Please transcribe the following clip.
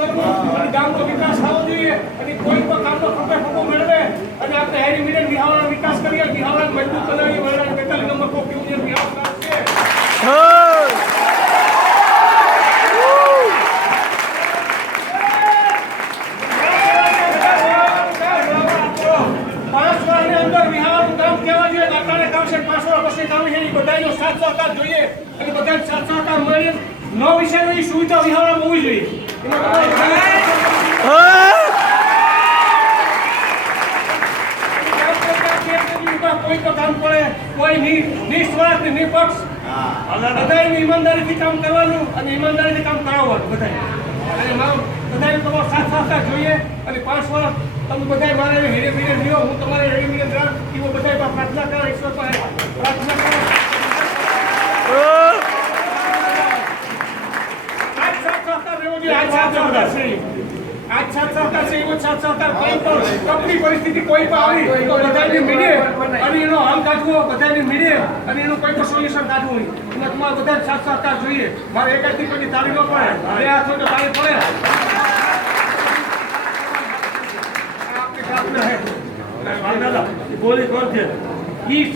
કરવું અને ગામનો વિકાસ થવો જોઈએ અને કોઈ પણ કામનો ખોટો મેળવે અને આપણે હેરી મીડિયમ બિહારનો વિકાસ કરીએ, બિહારને મજબૂત બનાવીએ, વરણા 42 નંબર કો યુનિયન બિહાર છે. નો વિષયની સુવિધા વિહારમાં હોવી જોઈએ. કોઈ તો કામ કરે, કોઈ નિસ્વાર્થ નિપક્ષ, બધાને ઈમાનદારીથી કામ કરવાનું અને ઈમાનદારીથી કામ કરાવવાનું બધાય. અને બધાને તમારો સાથ સહકાર જોઈએ અને 5 વર્ષ તમે બધાય મારે હેરે મીરે લ્યો, હું તમારે હેરે મીરે રાખ એવો બધાય પ્રાર્થના કરો, ઈશ્વર પાસે પ્રાર્થના કરો. પરિસ્થિતિ કોઈ પણ આવી તો બધાને મળે અને એનો હલ કાઢવો, બધાને મળે અને એનું કોઈ પણ સોલ્યુશન કાઢવું. એમાં તમારે બધા સાથ સહકાર જોઈએ. મારે એકાથી કોઈ તાળી ન પડે, બે હાથ હોય તો તાળી પડે. આપણી પ્રાર્થના હે બોલી કરજે.